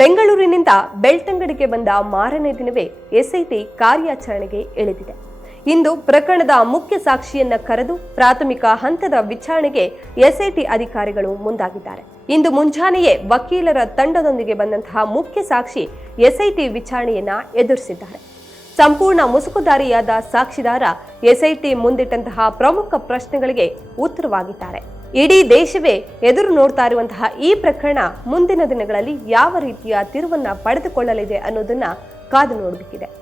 ಬೆಂಗಳೂರಿನಿಂದ ಬೆಳ್ತಂಗಡಿಗೆ ಬಂದ ಮಾರನೇ ದಿನವೇ ಎಸ್ಐಟಿ ಕಾರ್ಯಾಚರಣೆಗೆ ಇಳಿದಿದೆ. ಇಂದು ಪ್ರಕರಣದ ಮುಖ್ಯ ಸಾಕ್ಷಿಯನ್ನ ಕರೆದು ಪ್ರಾಥಮಿಕ ಹಂತದ ವಿಚಾರಣೆಗೆ ಎಸ್ಐಟಿ ಅಧಿಕಾರಿಗಳು ಮುಂದಾಗಿದ್ದಾರೆ. ಇಂದು ಮುಂಜಾನೆಯೇ ವಕೀಲರ ತಂಡದೊಂದಿಗೆ ಬಂದಂತಹ ಮುಖ್ಯ ಸಾಕ್ಷಿ ಎಸ್ಐಟಿ ವಿಚಾರಣೆಯನ್ನ ಎದುರಿಸಿದ್ದಾರೆ. ಸಂಪೂರ್ಣ ಮುಸುಕುದಾರಿಯಾದ ಸಾಕ್ಷಿದಾರ ಎಸ್ಐಟಿ ಮುಂದಿಟ್ಟಂತಹ ಪ್ರಮುಖ ಪ್ರಶ್ನೆಗಳಿಗೆ ಉತ್ತರವಾಗಿದ್ದಾರೆ. ಇಡೀ ದೇಶವೇ ಎದುರು ನೋಡ್ತಾ ಇರುವಂತಹ ಈ ಪ್ರಕರಣ ಮುಂದಿನ ದಿನಗಳಲ್ಲಿ ಯಾವ ರೀತಿಯ ತಿರುವನ್ನ ಪಡೆದುಕೊಳ್ಳಲಿದೆ ಅನ್ನೋದನ್ನ ಕಾದು ನೋಡಬೇಕಿದೆ.